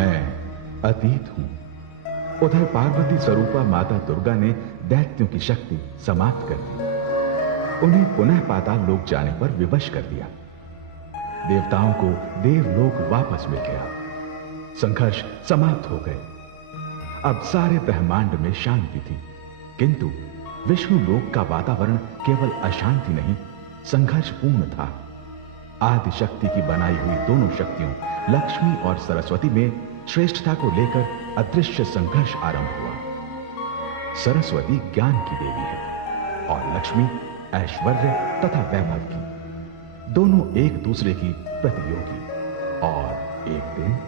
मैं अतीत हूं। उधर पार्वती स्वरूपा माता दुर्गा ने दैत्यों की शक्ति समाप्त कर दी, उन्हें पुनः पाताल लोक जाने पर विवश कर दिया। देवताओं को देवलोक वापस मिल गया, संघर्ष समाप्त हो गए। अब सारे ब्रह्मांड में शांति थी, किंतु विष्णु लोक का वातावरण केवल अशांति नहीं, संघर्षपूर्ण था। आदि शक्ति की बनाई हुई दोनों शक्तियों लक्ष्मी और सरस्वती में श्रेष्ठता को लेकर अदृश्य संघर्ष आरंभ हुआ। सरस्वती ज्ञान की देवी है और लक्ष्मी ऐश्वर्य तथा वैभव की, दोनों एक दूसरे की प्रतियोगी। और एक दिन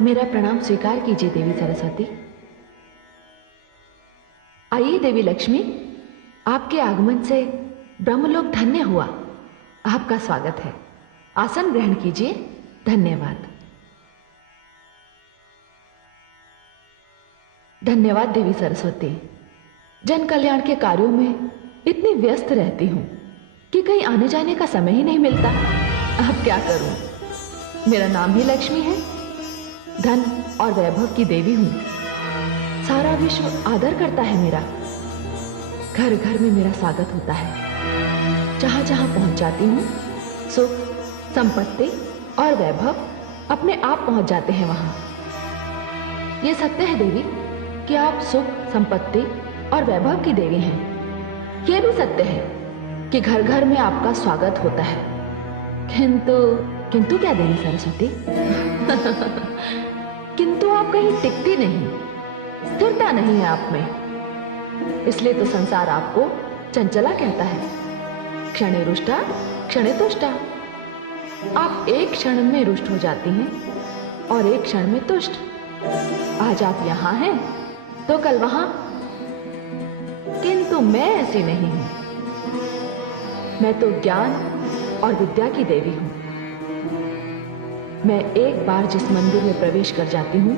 मेरा प्रणाम स्वीकार कीजिए देवी सरस्वती। आइए देवी लक्ष्मी, आपके आगमन से ब्रह्मलोक धन्य हुआ। आपका स्वागत है, आसन ग्रहण कीजिए। धन्यवाद। धन्यवाद देवी सरस्वती। जन कल्याण के कार्यों में इतनी व्यस्त रहती हूं कि कहीं आने जाने का समय ही नहीं मिलता। अब क्या करूं, मेरा नाम ही लक्ष्मी है, धन और वैभव की देवी हूं। सारा विश्व आदर करता है मेरा, घर घर में मेरा स्वागत होता है। जहां जहां पहुंच जाती हूं, सुख, संपत्ति और वैभव अपने आप पहुंच जाते हैं वहां। यह सत्य है देवी कि आप सुख, संपत्ति और वैभव की देवी हैं। यह भी सत्य है कि घर घर में आपका स्वागत होता है। किंतु क्या देवी सरस्वती? किंतु आप कहीं टिकती नहीं, स्थिरता नहीं है आप में। इसलिए तो संसार आपको चंचला कहता है, क्षणे रुष्टा क्षणे तुष्टा। आप एक क्षण में रुष्ट हो जाती हैं और एक क्षण में तुष्ट। आज आप यहां हैं तो कल वहां, किंतु मैं ऐसी नहीं हूं। मैं तो ज्ञान और विद्या की देवी हूं। मैं एक बार जिस मंदिर में प्रवेश कर जाती हूं,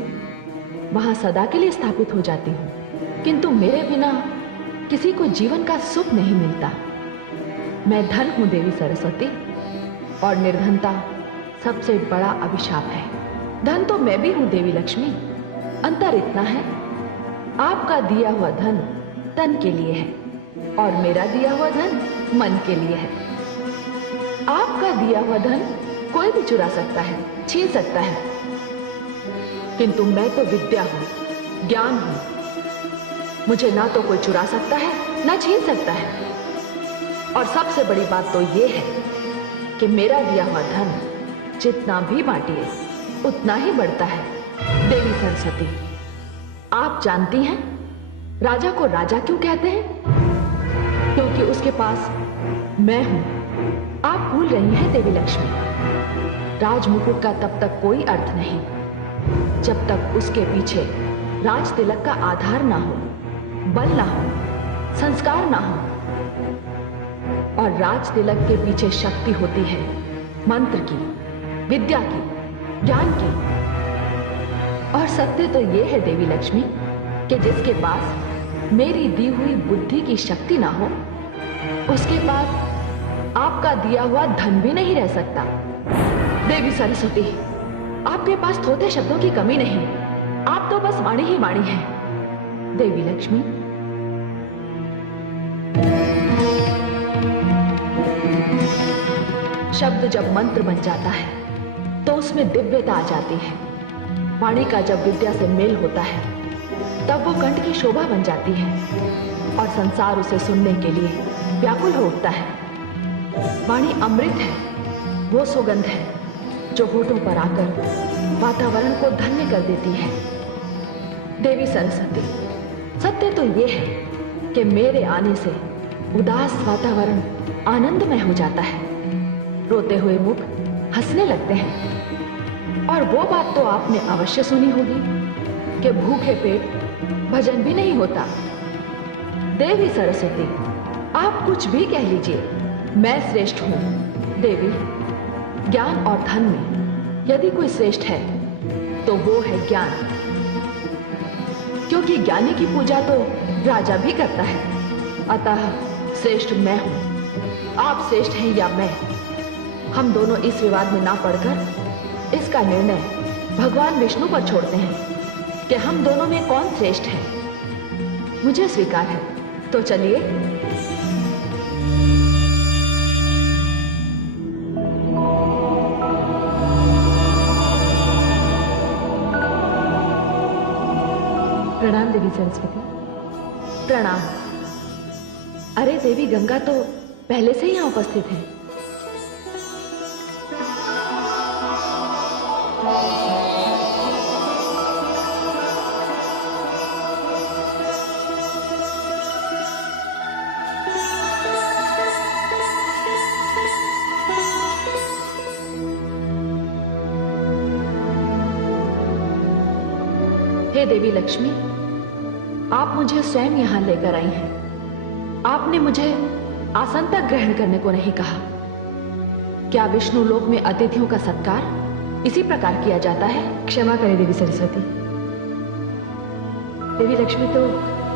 वहां सदा के लिए स्थापित हो जाती हूं। किंतु मेरे बिना किसी को जीवन का सुख नहीं मिलता। मैं धन हूं देवी सरस्वती, और निर्धनता सबसे बड़ा अभिशाप है। धन तो मैं भी हूं देवी लक्ष्मी, अंतर इतना है, आपका दिया हुआ धन तन के लिए है और मेरा दिया हुआ धन मन के लिए है। आपका दिया हुआ धन कोई भी चुरा सकता है, छीन सकता है, किंतु मैं तो विद्या हूं, ज्ञान हूं। मुझे ना तो कोई चुरा सकता है, ना छीन सकता है। और सबसे बड़ी बात तो यह है कि मेरा दिया हुआ धन जितना भी बांटिए उतना ही बढ़ता है। देवी सरस्वती, आप जानती हैं राजा को राजा क्यों कहते हैं? क्योंकि उसके पास मैं हूं। आप भूल रही हैं देवी लक्ष्मी, राजमुकुट का तब तक कोई अर्थ नहीं जब तक उसके पीछे राज तिलक का आधार ना हो, बल ना हो, संस्कार ना हो। और राज तिलक के पीछे शक्ति होती है मंत्र की, विद्या की, ज्ञान की। और सत्य तो यह है देवी लक्ष्मी कि जिसके पास मेरी दी हुई बुद्धि की शक्ति ना हो, उसके पास आपका दिया हुआ धन भी नहीं रह सकता। देवी सरस्वती, आपके पास थोथे शब्दों की कमी नहीं, आप तो बस वाणी ही वाणी हैं। देवी लक्ष्मी, शब्द जब मंत्र बन जाता है तो उसमें दिव्यता आ जाती है। वाणी का जब विद्या से मेल होता है तब वो कंठ की शोभा बन जाती है और संसार उसे सुनने के लिए व्याकुल हो उठता है। वाणी अमृत है, वो सुगंध है जो होठों पर आकर वातावरण को धन्य कर देती है। देवी सरस्वती, सत्य तो ये है कि मेरे आने से उदास वातावरण आनंदमय हो जाता है, रोते हुए मुख हंसने लगते हैं। और वो बात तो आपने अवश्य सुनी होगी कि भूखे पेट भजन भी नहीं होता। देवी सरस्वती, आप कुछ भी कह लीजिए, मैं श्रेष्ठ हूं। देवी, ज्ञान और धन में यदि कोई श्रेष्ठ है तो वो है ज्ञान। क्योंकि ज्ञानी की पूजा तो राजा भी करता है। अतः श्रेष्ठ मैं हूं, आप श्रेष्ठ हैं या मैं, हम दोनों इस विवाद में ना पड़कर इसका निर्णय भगवान विष्णु पर छोड़ते हैं कि हम दोनों में कौन श्रेष्ठ है। मुझे स्वीकार है, तो चलिए। प्रणाम देवी सरस्वती। प्रणाम। अरे देवी गंगा तो पहले से ही यहां उपस्थित है। हे देवी लक्ष्मी, आप मुझे स्वयं यहां लेकर आई हैं। आपने मुझे आसन तक ग्रहण करने को नहीं कहा। क्या विष्णु लोक में अतिथियों का सत्कार इसी प्रकार किया जाता है? क्षमा करें देवी सरस्वती। देवी लक्ष्मी तो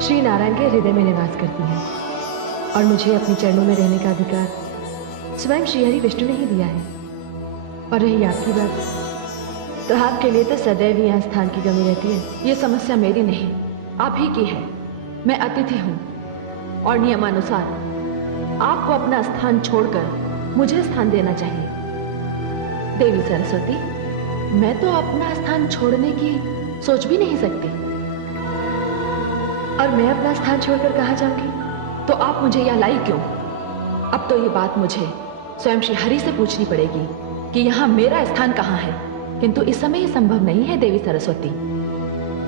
श्री नारायण के हृदय में निवास करती है और मुझे अपने चरणों में रहने का अधिकार स्वयं श्रीहरि विष्णु ने ही दिया है। और रही आपकी बात, तो आपके लिए तो सदैव ही यहाँ स्थान की कमी रहती है। ये समस्या मेरी नहीं, आप ही की है। मैं अतिथि हूं और नियमानुसार आपको अपना स्थान छोड़कर मुझे स्थान देना चाहिए। देवी सरस्वती, मैं तो अपना स्थान छोड़ने की सोच भी नहीं सकती। और मैं अपना स्थान छोड़कर कहाँ जाऊंगी? तो आप मुझे यहाँ लाई क्यों? अब तो ये बात मुझे स्वयं श्री हरि से पूछनी पड़ेगी कि यहाँ मेरा स्थान कहाँ है। किंतु इस समय ये संभव नहीं है देवी सरस्वती।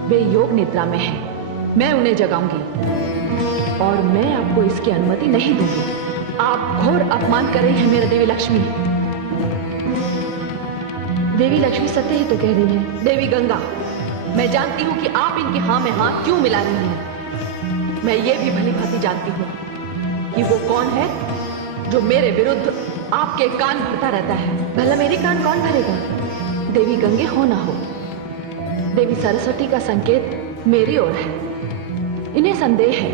वे योग निद्रा में हैं। मैं उन्हें जगाऊंगी और मैं आपको इसकी अनुमति नहीं दूंगी। आप घोर अपमान कर रही हैं मेरा देवी लक्ष्मी। देवी लक्ष्मी सत्य ही तो कह रही है। देवी गंगा, मैं जानती हूं कि आप इनकी हाँ में हाँ क्यों मिला रही हैं। मैं ये भी भली भांति जानती हूं कि वो कौन है जो मेरे विरुद्ध आपके कान भरता रहता है। भला मेरे कान कौन भरेगा? देवी गंगे हो ना हो, देवी सरस्वती का संकेत मेरी ओर है। इन्हें संदेह है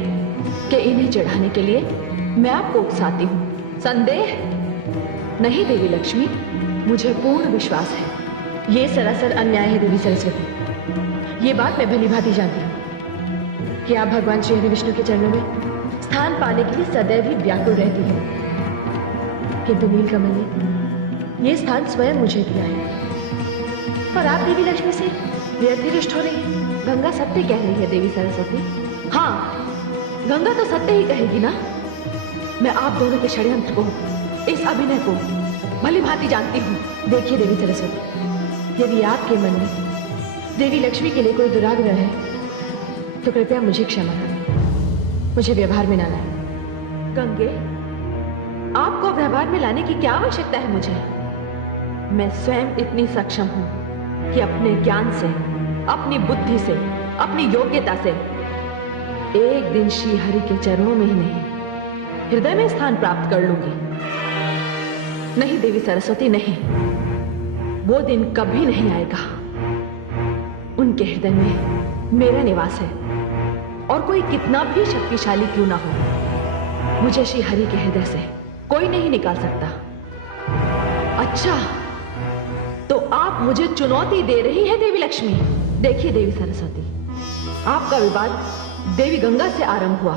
कि इन्हें चढ़ाने के लिए मैं आपको उकसाती हूं। संदेह नहीं देवी लक्ष्मी, मुझे पूर्ण विश्वास है। ये सरासर अन्याय है देवी सरस्वती। ये बात मैं भली भांति जानती हूँ कि आप भगवान श्री हरि विष्णु के चरणों में स्थान पाने के लिए सदैव ही व्याकुल रहती है। किंतु नीलकमल ने ये स्थान स्वयं मुझे दिया है और आप देवी लक्ष्मी से व्यर्थ ही रुष्ट हो रही है। गंगा सत्य कह रही है देवी सरस्वती। हाँ, गंगा तो सत्य ही कहेगी ना। मैं आप दोनों के षड्यंत्र को, इस अभिनय को भली भांति जानती हूँ। देखिए देवी सरस्वती, यदि आपके मन में देवी लक्ष्मी के लिए कोई दुराग्रह है तो कृपया मुझे क्षमा करें, मुझे व्यवहार में ना लाएं। गंगे, आपको व्यवहार में लाने की क्या आवश्यकता है मुझे? मैं स्वयं इतनी सक्षम हूं कि अपने ज्ञान से, अपनी बुद्धि से, अपनी योग्यता से एक दिन श्री हरि के चरणों में ही नहीं, हृदय में स्थान प्राप्त कर लूंगी। नहीं देवी सरस्वती, नहीं, वो दिन कभी नहीं आएगा। उनके हृदय में मेरा निवास है और कोई कितना भी शक्तिशाली क्यों ना हो, मुझे श्री हरि के हृदय से कोई नहीं निकाल सकता। अच्छा, तो आप मुझे चुनौती दे रही है देवी लक्ष्मी। देखिए देवी सरस्वती, आपका विवाद देवी गंगा से आरंभ हुआ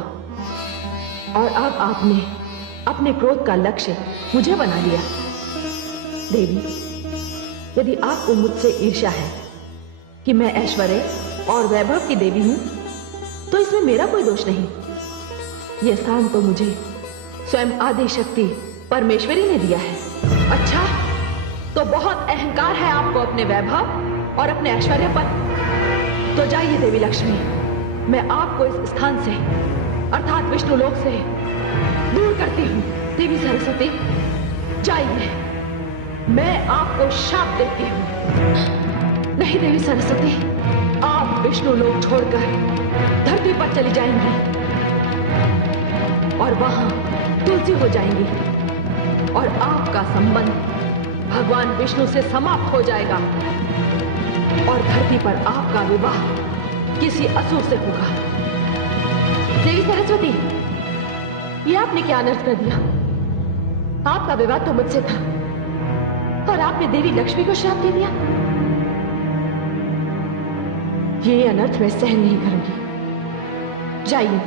और अब आपने अपने क्रोध का लक्ष्य मुझे बना लिया। देवी, यदि आपको मुझसे ईर्ष्या है कि मैं ऐश्वर्य और वैभव की देवी हूं, तो इसमें मेरा कोई दोष नहीं। यह स्थान तो मुझे स्वयं आदि शक्ति परमेश्वरी ने दिया है। अच्छा, तो बहुत अहंकार है आपको अपने वैभव और अपने ऐश्वर्य पर। तो जाइए देवी लक्ष्मी, मैं आपको इस स्थान से अर्थात विष्णु लोक से दूर करती हूं। देवी सरस्वती, जाइए, मैं आपको शाप देती हूं। नहीं देवी सरस्वती, आप विष्णु लोक छोड़कर धरती पर चली जाएंगी और वहां तुलसी हो जाएंगी और आपका संबंध भगवान विष्णु से समाप्त हो जाएगा। और धरती पर आपका विवाह किसी असुर से होगा। देवी सरस्वती, ये आपने क्या अनर्थ कर दिया? आपका विवाह तो मुझसे था और आपने देवी लक्ष्मी को श्राप दे दिया। ये अनर्थ मैं सहन नहीं करूंगी। जाइए,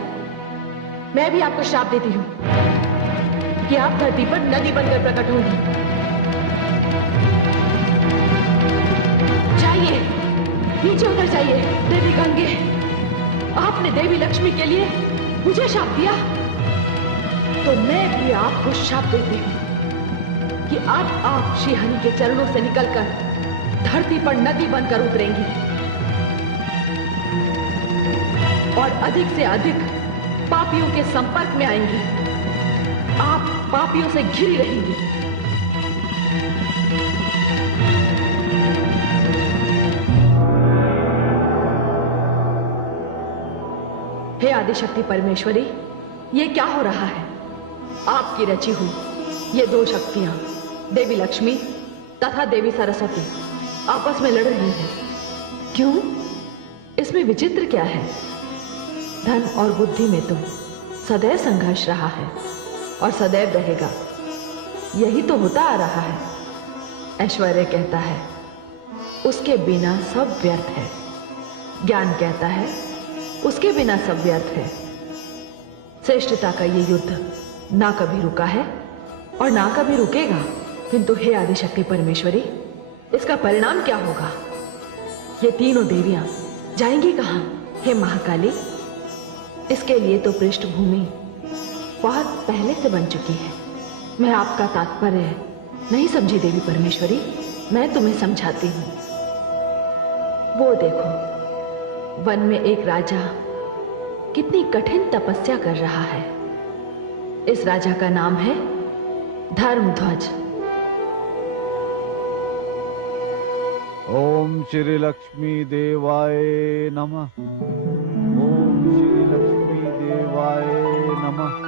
मैं भी आपको श्राप देती हूं कि आप धरती पर नदी बनकर प्रकट होंगी। जाइए, नीचे उतर जाइए। देवी गंगे, आपने देवी लक्ष्मी के लिए मुझे श्राप दिया, तो मैं भी आपको श्राप देती हूं कि अब आप श्री हरि के चरणों से निकलकर धरती पर नदी बनकर उतरेंगी और अधिक से अधिक पापियों के संपर्क में आएंगी। आप पापियों से घिरी रहेंगी। हे आदिशक्ति परमेश्वरी, ये क्या हो रहा है? आपकी रची हुई ये दो शक्तियां, देवी लक्ष्मी तथा देवी सरस्वती, आपस में लड़ रही हैं। क्यों? इसमें विचित्र क्या है? धन और बुद्धि में तो सदैव संघर्ष रहा है और सदैव रहेगा। यही तो होता आ रहा है। ऐश्वर्य कहता है उसके बिना सब व्यर्थ है। ज्ञान कहता है उसके बिना सब व्यर्थ है। श्रेष्ठता का ये युद्ध ना कभी रुका है और ना कभी रुकेगा। किंतु हे आदिशक्ति परमेश्वरी, इसका परिणाम क्या होगा? ये तीनों देवियां जाएंगी कहां? हे महाकाली, इसके लिए तो पृष्ठभूमि बहुत पहले से बन चुकी है। मैं आपका तात्पर्य नहीं समझी देवी परमेश्वरी, मैं तुम्हें समझाती हूं। वो देखो, वन में एक राजा कितनी कठिन तपस्या कर रहा है। इस राजा का नाम है धर्मध्वज। ओम श्री लक्ष्मी देवाय नमः। ओम श्री लक्ष्मी देवाय नमः।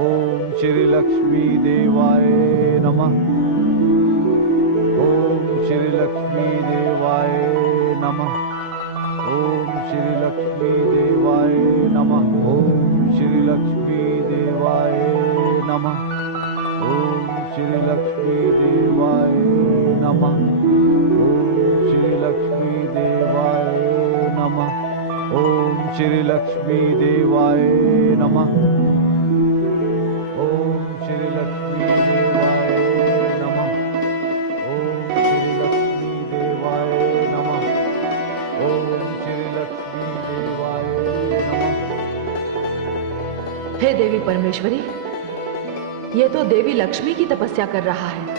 ओम श्री लक्ष्मी देवाय नमः। ओम श्री लक्ष्मी देवाय नमः। ओम श्री लक्ष्मी देवाय नमः। ओम श्री लक्ष्मी देवाय नमः। ओम श्री लक्ष्मी देवाय नमः। ओम श्री लक्ष्मी देवाय नमः। ओम श्री लक्ष्मी देवाय नमः। ओम श्री लक्ष्मी देवाय नमः। ओम श्री लक्ष्मी देवाय नमः। ओम श्री लक्ष्मी देवाय नमः। हे देवी परमेश्वरी, ये तो देवी लक्ष्मी की तपस्या कर रहा है।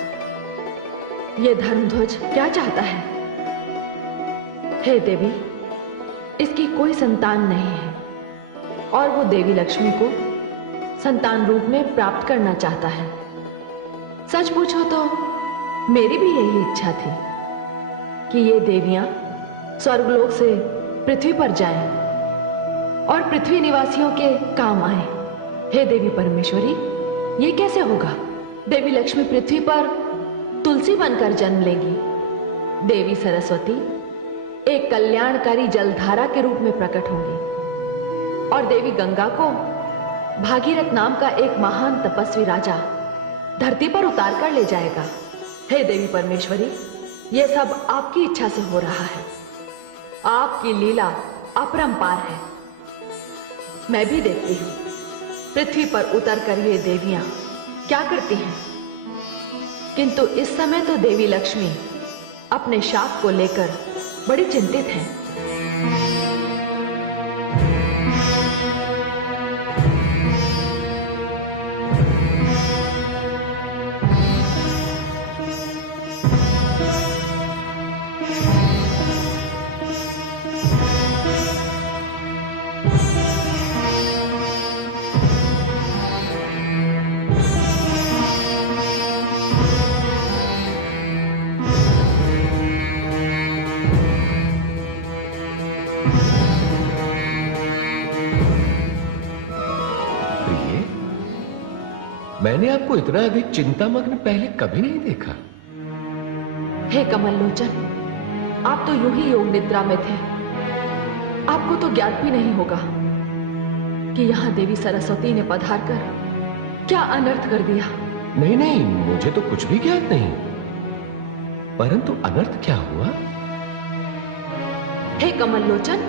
ये धर्मध्वज क्या चाहता है? हे देवी, इसकी कोई संतान नहीं है और वो देवी लक्ष्मी को संतान रूप में प्राप्त करना चाहता है। सच पूछो तो मेरी भी यही इच्छा थी कि ये देवियां स्वर्गलोक से पृथ्वी पर जाएं और पृथ्वी निवासियों के काम आए। हे देवी परमेश्वरी, ये कैसे होगा? देवी लक्ष्मी पृथ्वी पर तुलसी बनकर जन्म लेगी। देवी सरस्वती एक कल्याणकारी जलधारा के रूप में प्रकट होंगी और देवी गंगा को भागीरथ नाम का एक महान तपस्वी राजा धरती पर उतार कर ले जाएगा। हे देवी परमेश्वरी, यह सब आपकी इच्छा से हो रहा है। आपकी लीला अपरंपार है। मैं भी देखती हूं पृथ्वी पर उतर कर ये देवियां क्या करती हैं। किंतु इस समय तो देवी लक्ष्मी अपने शाप को लेकर बड़ी चिंतित हैं। मैंने आपको इतना अधिक चिंतामग्न पहले कभी नहीं देखा। हे कमल लोचन, आप तो यूं ही योग निद्रा में थे। आपको तो ज्ञात भी नहीं होगा कि यहां देवी सरस्वती ने पधार कर क्या अनर्थ कर दिया। नहीं नहीं, मुझे तो कुछ भी ज्ञात नहीं, परंतु अनर्थ क्या हुआ? हे कमल लोचन,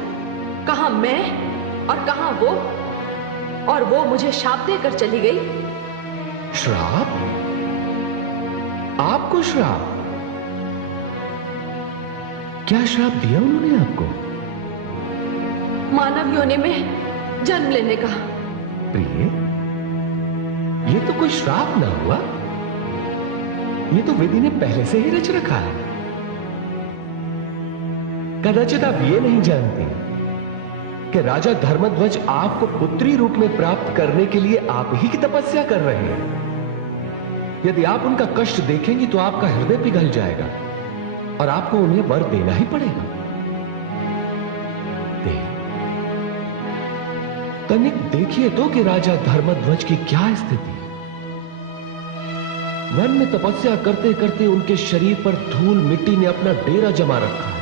कहां मैं और कहां वो, और वो मुझे शाप देकर चली गई। श्राप? आपको श्राप? क्या श्राप दिया उन्होंने आपको? मानव योनि में जन्म लेने का। प्रिय, ये तो कोई श्राप ना हुआ, ये तो विधि ने पहले से ही रच रखा है। कदाचित आप ये नहीं जानते कि राजा धर्मध्वज आपको पुत्री रूप में प्राप्त करने के लिए आप ही की तपस्या कर रहे हैं। यदि आप उनका कष्ट देखेंगी तो आपका हृदय पिघल जाएगा और आपको उन्हें वर देना ही पड़ेगा। तनिक देखिए तो कि राजा धर्मध्वज की क्या स्थिति है। वन में तपस्या करते करते उनके शरीर पर धूल मिट्टी ने अपना डेरा जमा रखा है।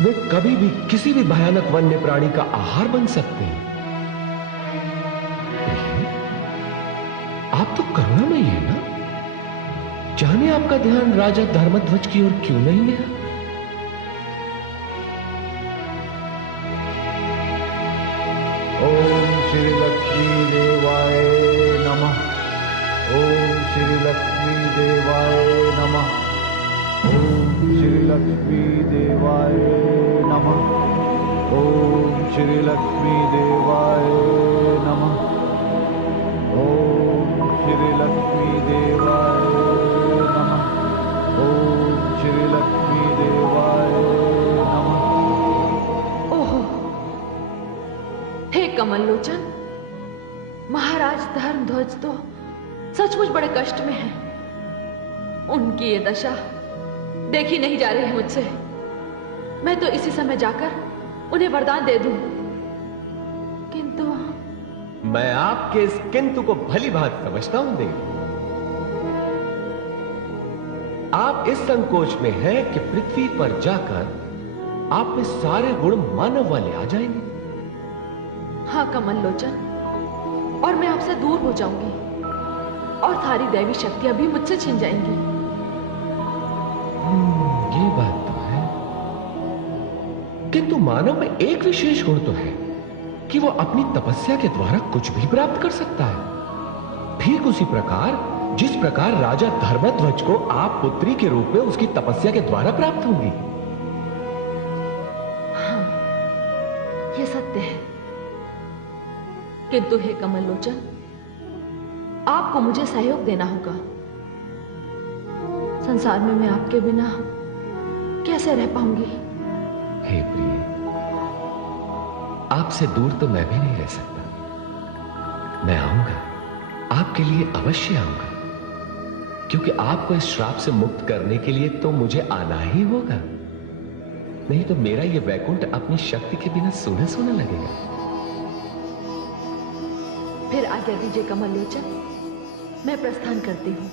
वे कभी भी किसी भी भयानक वन्य प्राणी का आहार बन सकते हैं। आप तो करुणामयी है ना? जाने आपका ध्यान राजा धर्मध्वज की ओर क्यों नहीं गया? ओम श्री लक्ष्मी देवाय नमः। ओम श्री लक्ष्मी देवाय नमः। ओम श्री लक्ष्मी देवाय नमः। ओम श्री लक्ष्मी देवाय नमः। ओम श्री लक्ष्मी देवाय नमः। ओम श्री लक्ष्मी देवाय नमः। ओहो, हे कमल लोचन, महाराज धर्मध्वज तो सचमुच बड़े कष्ट में हैं। उनकी ये दशा देखी नहीं जा रही है मुझसे। मैं तो इसी समय जाकर उन्हें वरदान दे दूं, किंतु मैं आपके इस किंतु को भली भांति समझता हूं देव। आप इस संकोच में हैं कि पृथ्वी पर जाकर आप में सारे गुण मानव वाले आ जाएंगे। हाँ कमल लोचन, और मैं आपसे दूर हो जाऊंगी और सारी दैवी शक्तियां भी मुझसे छिन जाएंगी। ये बात तो है, किंतु मानव में एक विशेष गुण तो है कि वो अपनी तपस्या के द्वारा कुछ भी प्राप्त कर सकता है। ठीक उसी प्रकार जिस प्रकार राजा धर्मध्वज को आप पुत्री के रूप में उसकी तपस्या के द्वारा प्राप्त होंगी। हाँ, ये सत्य है, किंतु हे कमल लोचन, आपको मुझे सहयोग देना होगा। संसार में मैं आपके बिना कैसे रह पाऊंगी? हे प्रिय, आपसे दूर तो मैं भी नहीं रह सकता। मैं आऊंगा, आपके लिए अवश्य आऊंगा, क्योंकि आपको इस श्राप से मुक्त करने के लिए तो मुझे आना ही होगा। नहीं तो मेरा यह वैकुंठ अपनी शक्ति के बिना सूना सूना लगेगा। फिर आज्ञा दीजिए कमल लोचन, मैं प्रस्थान करती हूं।